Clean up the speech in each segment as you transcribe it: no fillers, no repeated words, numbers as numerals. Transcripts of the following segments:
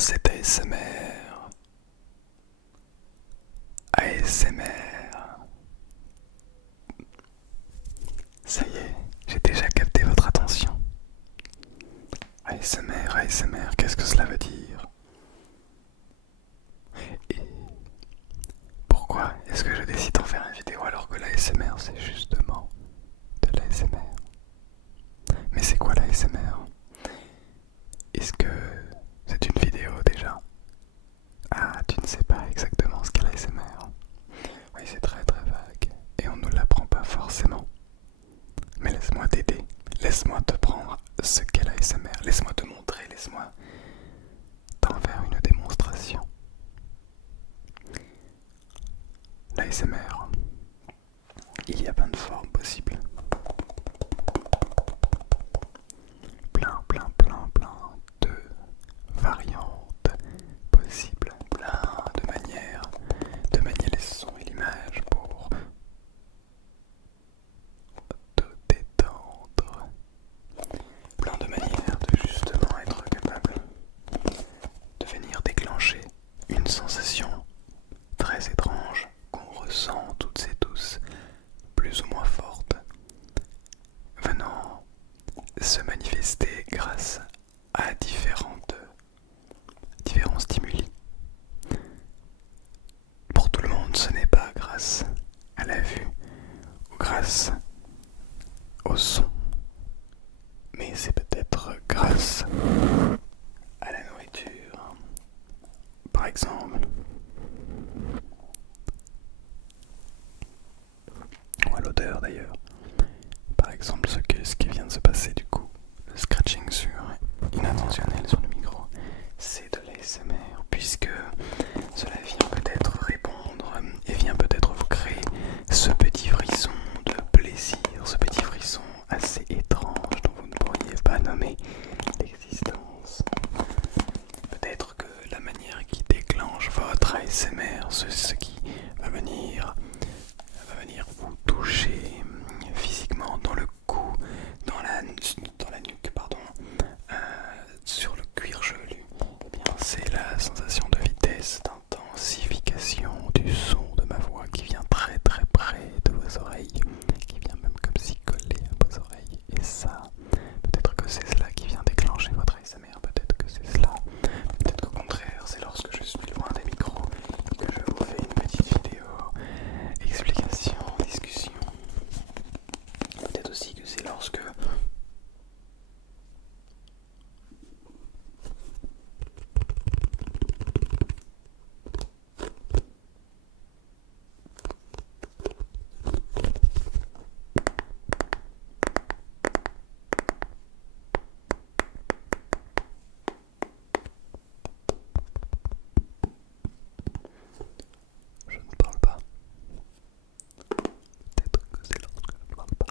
cet ASMR. ASMR. Ça y est, j'ai déjà capté votre attention. ASMR, ASMR, qu'est-ce que cela veut dire? Et pourquoi est-ce que je décide d'en faire une vidéo alors que l'ASMR c'est justement de l'ASMR? Mais c'est quoi l'ASMR? Est-ce que c'est une vidéo déjà? Ah, tu ne sais pas exactement ce qu'est l'ASMR. Oui, c'est très très vague et on ne l'apprend pas forcément. Mais laisse-moi t'aider, laisse-moi te prendre ce qu'est l'ASMR, laisse-moi te montrer, laisse-moi t'en faire une démonstration. L'ASMR, il y a plein de formes possibles. Plein de variantes possibles, plein de manières de manier les sons et l'image pour te détendre. Plein de manières de justement être capable de venir déclencher une sensation très étrange qu'on ressent toutes et tous, plus ou moins forte, venant se manifester grâce à différents stimuli. Pour tout le monde, ce n'est pas grâce à la vue ou grâce au son, mais c'est peut-être grâce à la nourriture, par exemple, ou à l'odeur d'ailleurs. Par exemple, ce qui vient de se passer du coup, le scratching inintentionnel sur le micro, c'est de l'ASMR, puisque cela vient peut-être répondre et vient peut-être vous créer ce petit frisson de plaisir, ce petit frisson assez étrange dont vous ne pourriez pas nommer l'existence. Peut-être que la manière qui déclenche votre ASMR, ce qui va venir vous toucher physiquement dans le cou, dans la nuque, pardon, sur le cuir chevelu, eh bien c'est la sensation de vitesse, d'intensification du son de ma voix qui vient très très près de vos oreilles, qui vient même comme si collé à vos oreilles. Et ça, peut-être que c'est cela qui vient déclencher votre ASMR, peut-être que c'est cela, peut-être qu'au contraire, c'est lorsque je suis loin des micros que je vous fais une petite vidéo, explication, discussion. Peut-être aussi que c'est lorsque je ne parle pas. Peut-être que c'est lorsque je ne parle pas.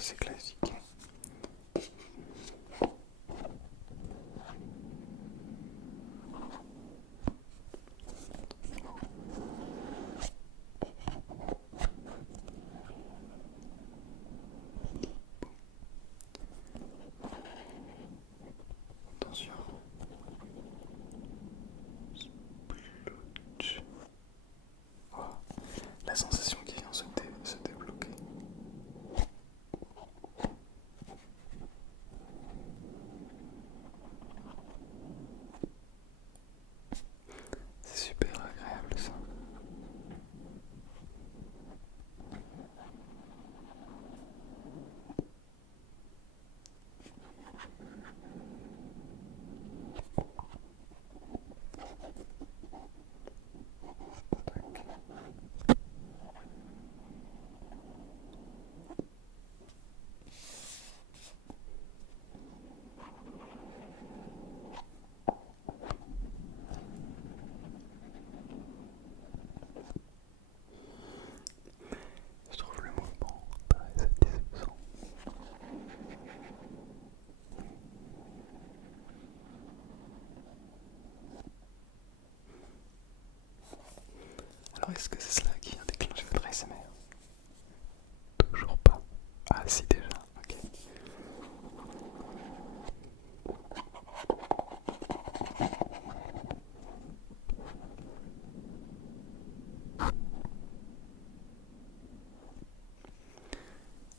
assez classique. Attention. Splooch. Oh, la sensation qui vient se débloquer. C'est super agréable ça. Je trouve le mouvement très satisfaisant. Alors est-ce que c'est cela qui vient déclencher votre ASMR? Toujours pas. Ah si déjà, ok.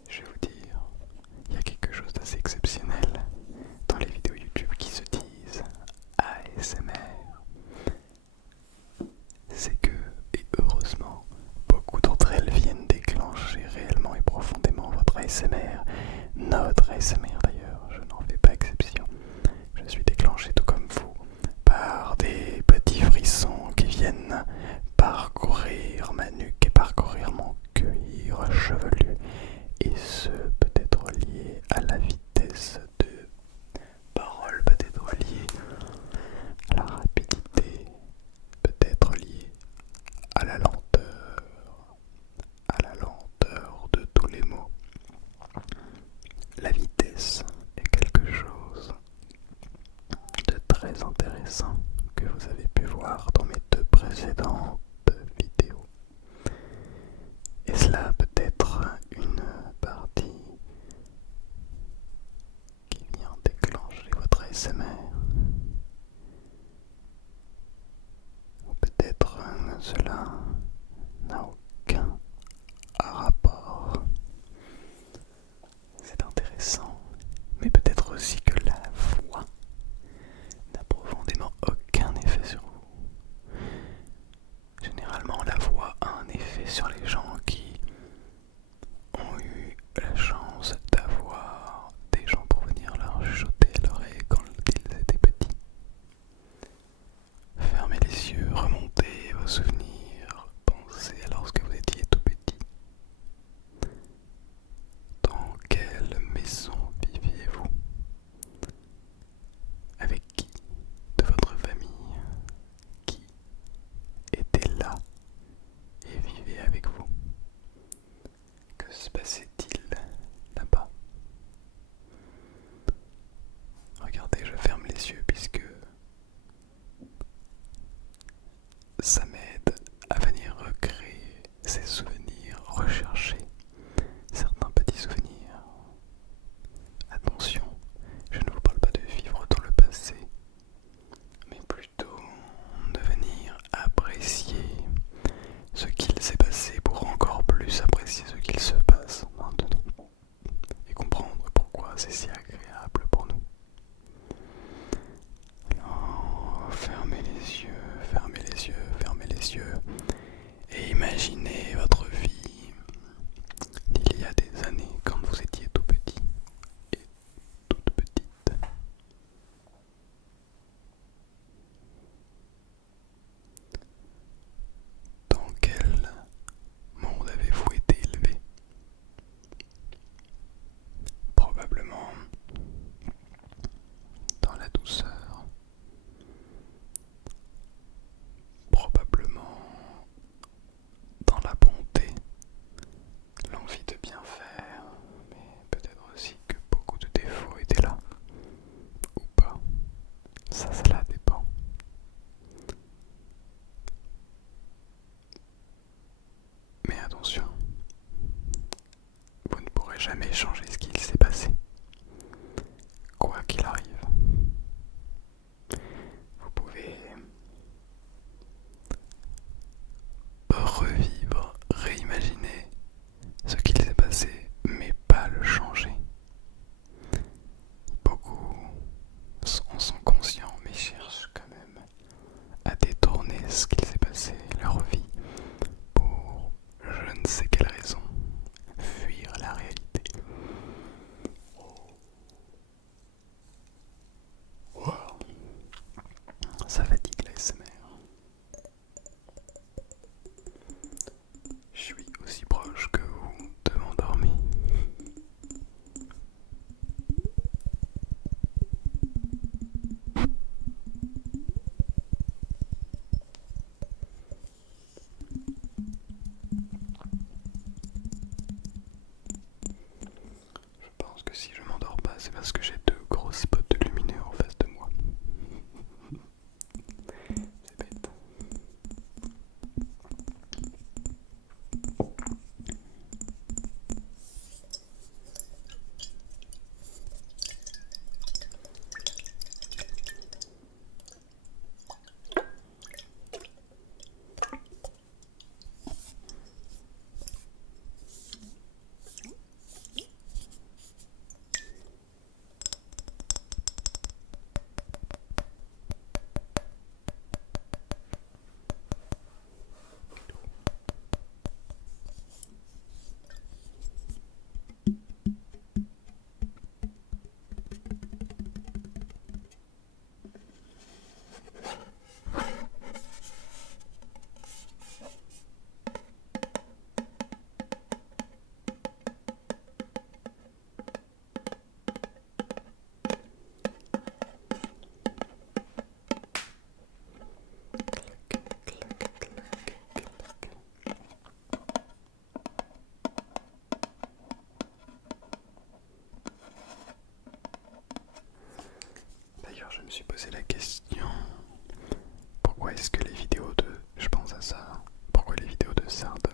Je vais vous dire, il y a quelque chose d'assez exceptionnel dans les vidéos YouTube qui se disent ASMR. C'est que, et heureusement, beaucoup d'entre elles viennent déclencher réellement et profondément votre ASMR, notre ASMR d'ailleurs, je n'en fais pas exception. Je suis déclenché tout comme vous par des petits frissons qui viennent parcourir ma nuque et parcourir mon cuir chevelu, et ce peut-être lié à la vitesse de parole, peut-être lié à la rapidité, peut-être lié à la lenteur de tous les mots. La vitesse est quelque chose de très intéressant que vous avez pu voir dans mes deux précédentes vidéos. Et cela peut être une partie qui vient déclencher votre ASMR. Ou peut-être cela n'a aucun rapport. C'est intéressant, mais peut-être aussi que la voix n'a profondément aucun effet sur vous. Généralement, la voix a un effet sur les gens qui ont eu la chance d'avoir des gens pour venir leur chuchoter à l'oreille quand ils étaient petits. Fermez les yeux, remontez vos souvenirs, pensez à lorsque vous étiez tout petit. Dans quelle maison viviez-vous? Avec qui de votre famille? Qui était là et vivait avec vous? Que se passait-il là-bas? Regardez, je ferme les yeux puisque ça m'aide à venir recréer ces souvenirs, rechercher certains petits souvenirs. Attention, je ne vous parle pas de vivre dans le passé, mais plutôt de venir apprécier ce qu'il s'est passé pour encore plus apprécier ce qu'il se passe maintenant et comprendre pourquoi c'est si agréable pour nous. Alors, fermez les yeux, fermez les yeux, fermez les yeux et imaginez votre vie d'il y a des années quand vous étiez tout petit et toute petite. Dans quel monde avez-vous été élevé? Probablement pouvez changer ce qu'il s'est passé. Quoi qu'il arrive, vous pouvez revivre, réimaginer ce qu'il s'est passé, mais pas le changer. Beaucoup en sont conscients, mais cherchent quand même à détourner ce qu'il s'est passé, leur vie, pour je ne sais quelle raison, fuir la réalité. Wow. Ça fatigue la SMR. Je suis aussi proche que vous de m'endormir. Je pense que si je m'endors pas, c'est parce que j'ai deux gros spots lumineux en face de moi. C'est bête. D'ailleurs, je me suis posé la question, pourquoi est-ce que les vidéos de... Je pense à ça. Pourquoi les vidéos de Sardon